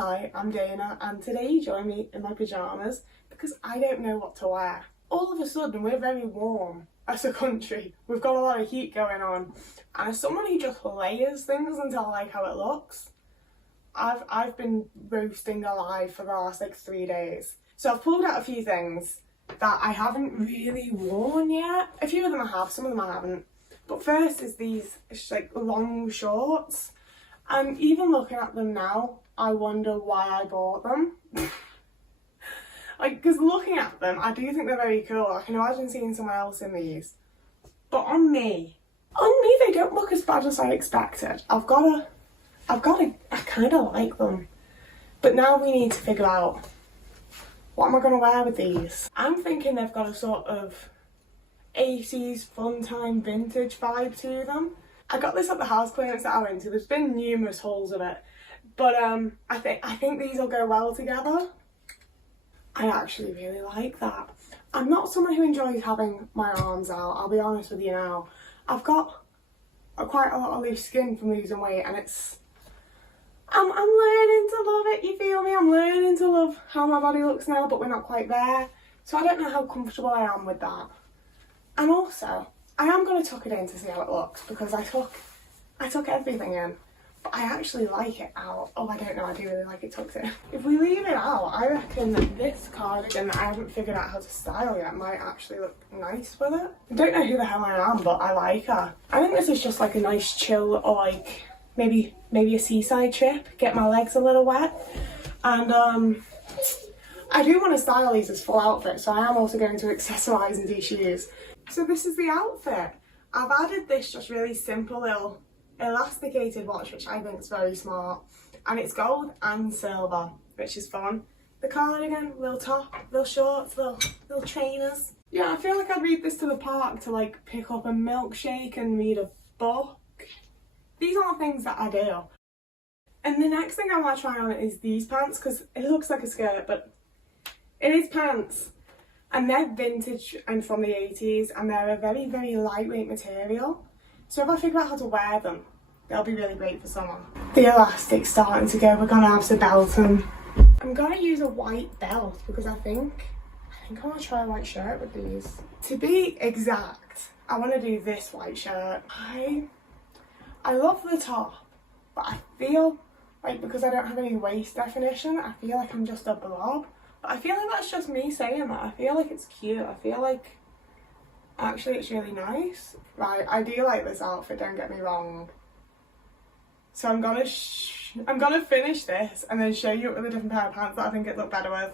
Hi, I'm Dana, and today you join me in my pyjamas because I don't know what to wear. All of a sudden we're very warm as a country. We've got a lot of heat going on, and as someone who just layers things until I like how it looks, I've been roasting alive for the last like 3 days. So I've pulled out a few things that I haven't really worn yet. A few of them I have, some of them I haven't. But first is these like long shorts. And even looking at them now, I wonder why I bought them. Like, because looking at them, I do think they're very cool. I can imagine seeing someone else in these. But on me, they don't look as bad as I expected. I kind of like them. But now we need to figure out, what am I going to wear with these? I'm thinking they've got a sort of 80s fun time vintage vibe to them. I got this at the house clearance that I went to. There's been numerous hauls of it. But I think these will go well together. I actually really like that. I'm not someone who enjoys having my arms out, I'll be honest with you now. I've got quite a lot of loose skin from losing weight, and I'm learning to love it, you feel me? I'm learning to love how my body looks now, but we're not quite there. So I don't know how comfortable I am with that. And also, I am going to tuck it in to see how it looks, because I took everything in. But I actually like it out. Oh, I don't know, I do really like it tucked in. If we leave it out, I reckon that this cardigan that I haven't figured out how to style yet might actually look nice with it. I don't know who the hell I am, but I like her. I think this is just like a nice chill, or like maybe a seaside trip, get my legs a little wet. And I do want to style these as full outfits, so I am also going to accessorise and do shoes. So this is the outfit. I've added this just really simple little elasticated watch, which I think is very smart, and it's gold and silver, which is fun. The cardigan, little top, little shorts, little trainers. Yeah, I feel like I'd read this to the park to like pick up a milkshake and read a book. These aren't things that I do. And the next thing I want to try on is these pants, because it looks like a skirt, but it is pants. And they're vintage and from the 80s, and they're a very, very lightweight material. So if I figure out how to wear them, they'll be really great for summer. The elastic's starting to go, we're gonna have to belt them. I'm gonna use a white belt because I think I want to try a white shirt with these. To be exact, I want to do this white shirt. I love the top, but I feel like because I don't have any waist definition, I feel like I'm just a blob. But I feel like that's just me saying that. I feel like it's cute. I feel like actually it's really nice. Right, I do like this outfit, don't get me wrong. So I'm gonna finish this and then show you it with a different pair of pants that I think it looked better with.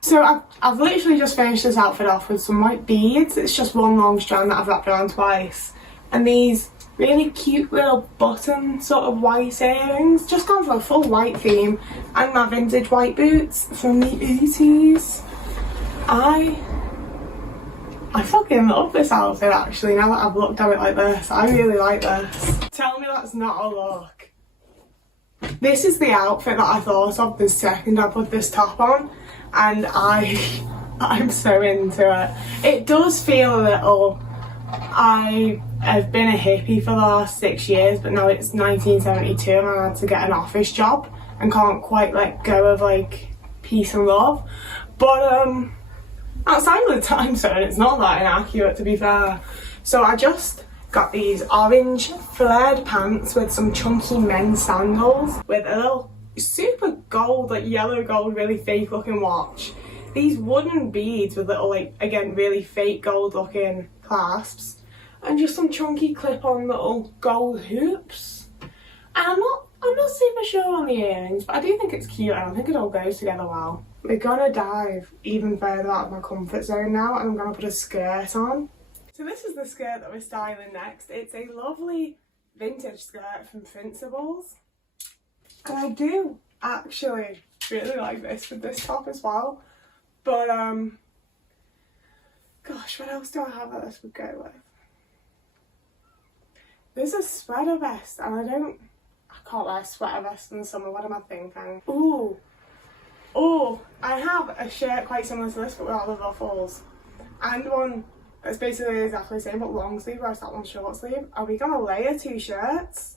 So I've literally just finished this outfit off with some white beads. It's just one long strand that I've wrapped around twice. And these really cute little button sort of white earrings. Just gone for a full white theme. And my vintage white boots from the 80s. I fucking love this outfit actually, now that I've looked at it like this. I really like this. Tell me that's not a look. This is the outfit that I thought of the second I put this top on, and I'm so into it. It does feel a little, I have been a hippie for the last 6 years, but now it's 1972 and I had to get an office job and can't quite let go of like peace and love. But outside of the time zone, it's not that inaccurate, to be fair. So I just got these orange flared pants with some chunky men's sandals with a little super gold, like yellow gold, really fake looking watch. These wooden beads with little, like, again, really fake gold looking clasps. And just some chunky clip-on little gold hoops. And I'm not super sure on the earrings, but I do think it's cute and I think it all goes together well. We're gonna dive even further out of my comfort zone now, and I'm gonna put a skirt on. So this is the skirt that we're styling next. It's a lovely vintage skirt from Principles. And I do actually really like this with this top as well. But gosh, what else do I have that this would go with? There's a sweater vest, and I can't wear a sweater vest in the summer. What am I thinking? Oh, I have a shirt quite similar to this, but without the ruffles, and one that's basically exactly the same but long sleeve, whereas that one's short sleeve. Are we gonna layer 2 shirts?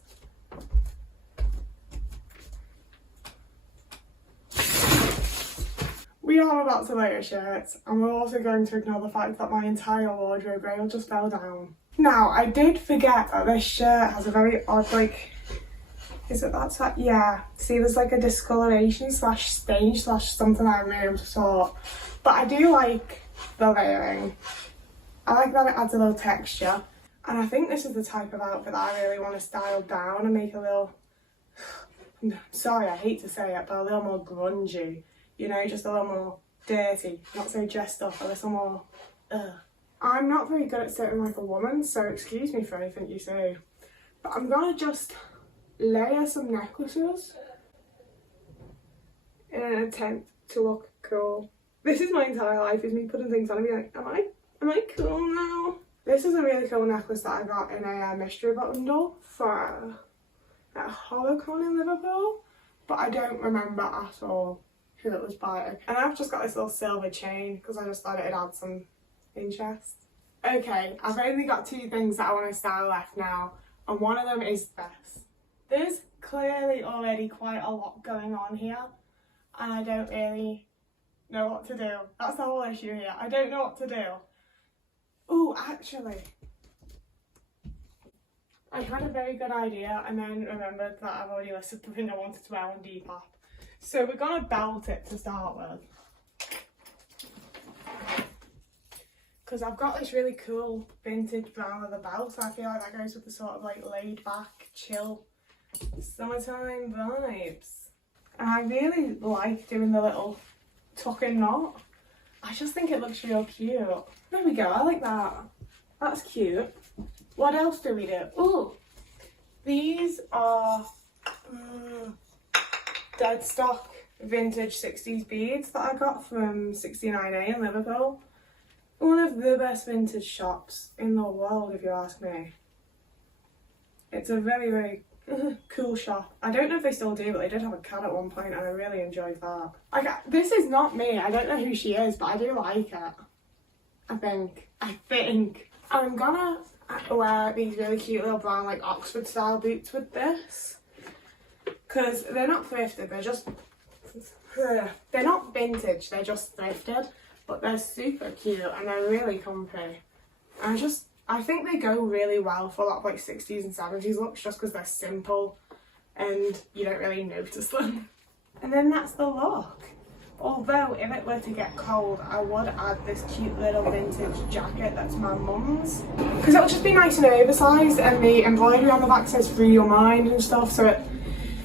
We are about to layer shirts, and we're also going to ignore the fact that my entire wardrobe rail just fell down. Now, I did forget that this shirt has a very odd, like, is it that type? Yeah. See, there's like a discoloration slash stain slash something I haven't been able to sort. But I do like the layering. I like that it adds a little texture. And I think this is the type of outfit that I really want to style down and make a little, sorry, I hate to say it, but a little more grungy. You know, just a little more dirty, not so dressed up, a little more, I'm not very good at sitting like a woman, so excuse me for anything you say. But I'm gonna just layer some necklaces in an attempt to look cool. This is my entire life, is me putting things on and being like, am I cool now? This is a really cool necklace that I got in a mystery bundle for a HorrificCon in Liverpool, but I don't remember at all who it was by. And I've just got this little silver chain because I just thought it'd add some interest. Okay, I've only got two things that I want to style left now, and one of them is this. There's clearly already quite a lot going on here, and I don't really know what to do. That's the whole issue here. I don't know what to do. Oh, actually, I had a very good idea and then remembered that I've already listed the thing I wanted to wear on Depop. So we're gonna belt it to start with, because I've got this really cool vintage brown leather belt, so I feel like that goes with the sort of like laid back, chill, summertime vibes. And I really like doing the little tuck and knot. I just think it looks real cute. There we go, I like that. That's cute. What else do we do? Ooh, these are dead stock vintage 60s beads that I got from 69A in Liverpool. One of the best vintage shops in the world, if you ask me. It's a very, very cool shop. I don't know if they still do, but they did have a cat at one point and I really enjoyed that. This is not me, I don't know who she is, but I do like it. I think. I'm gonna wear these really cute little brown like Oxford style boots with this. Because they're not thrifted, they're not vintage, they're just thrifted. But they're super cute and they're really comfy. And I think they go really well for a lot of like 60s and 70s looks, just because they're simple and you don't really notice them. And then that's the look. Although if it were to get cold, I would add this cute little vintage jacket that's my mum's, because it'll just be nice and oversized, and the embroidery on the back says free your mind and stuff, so it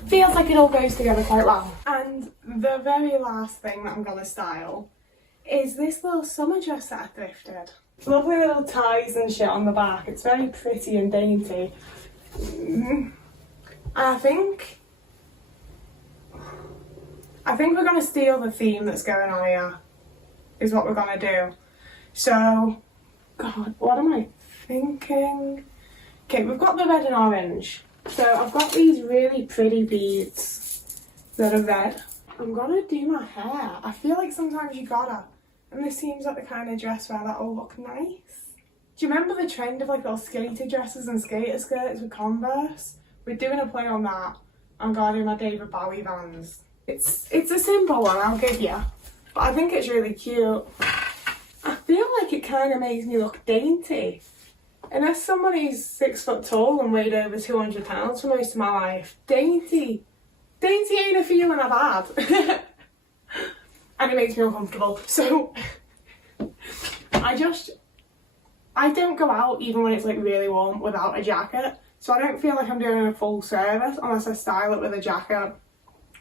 feels like it all goes together quite well. And the very last thing that I'm gonna style is this little summer dress that I thrifted. Lovely little ties and shit on the back. It's very pretty and dainty. I think we're going to steal the theme that's going on here, is what we're going to do. So, God, what am I thinking? Okay, we've got the red and orange. So I've got these really pretty beads that are red. I'm going to do my hair. I feel like sometimes you gotta. And this seems like the kind of dress where that'll look nice. Do you remember the trend of like little skater dresses and skater skirts with Converse? We're doing a play on that. I'm going to do my David Bowie Vans. It's a simple one, I'll give you. But I think it's really cute. I feel like it kind of makes me look dainty. And as someone who's 6 foot tall and weighed over 200 pounds for most of my life, dainty ain't a feeling I've had. And it makes me uncomfortable. So I don't go out even when it's like really warm without a jacket. So I don't feel like I'm doing a full service unless I style it with a jacket.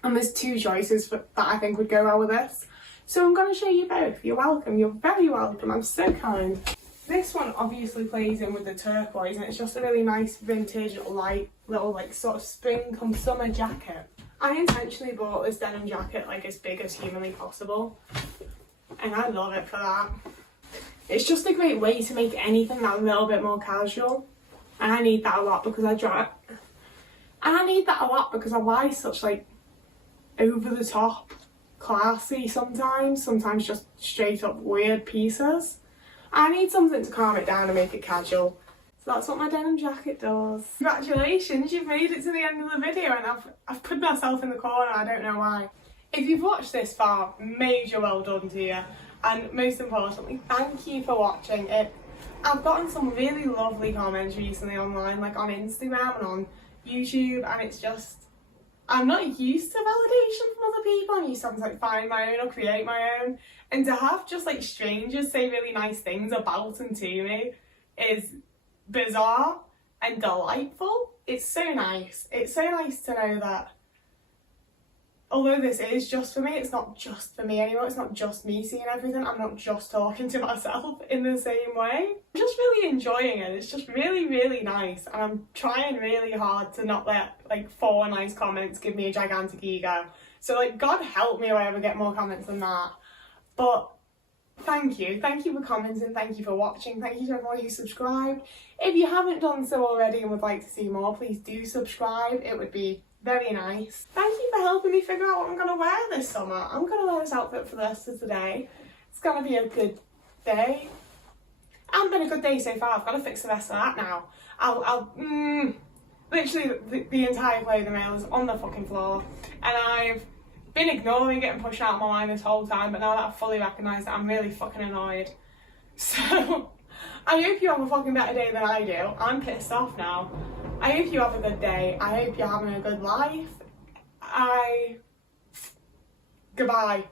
And there's two choices that I think would go well with this. So I'm going to show you both. You're welcome. You're very welcome. I'm so kind. This one obviously plays in with the turquoise, and it's just a really nice vintage light little like sort of spring come summer jacket. I intentionally bought this denim jacket like as big as humanly possible, and I love it for that. It's just a great way to make anything that a little bit more casual, and I need that a lot because I buy such like over the top, classy sometimes just straight up weird pieces. I need something to calm it down and make it casual. So that's what my denim jacket does. Congratulations, you've made it to the end of the video, and I've put myself in the corner, I don't know why. If you've watched this far, major well done to you. And most importantly, thank you for watching it. I've gotten some really lovely comments recently online, like on Instagram and on YouTube, and it's just, I'm not used to validation from other people. I'm used to having to like find my own or create my own. And to have just like strangers say really nice things about and to me is bizarre and delightful. It's so nice. It's so nice to know that although this is just for me, it's not just for me anymore. It's not just me seeing everything. I'm not just talking to myself in the same way. I'm just really enjoying it. It's just really, really nice. And I'm trying really hard to not let like 4 nice comments give me a gigantic ego. So like, God help me if I ever get more comments than that. But thank you. Thank you for commenting. Thank you for watching. Thank you to everyone who subscribed. If you haven't done so already and would like to see more, please do subscribe. It would be very nice. Thank you for helping me figure out what I'm going to wear this summer. I'm going to wear this outfit for the rest of today. It's going to be a good day. It's been a good day so far. I've got to fix the rest of that now. Literally the entire clothing aisle is on the fucking floor, and I've been ignoring it and pushing out my mind this whole time, but now that I've fully recognised it, I'm really fucking annoyed. So I hope you have a fucking better day than I do. I'm pissed off now. I hope you have a good day. I hope you're having a good life. Goodbye.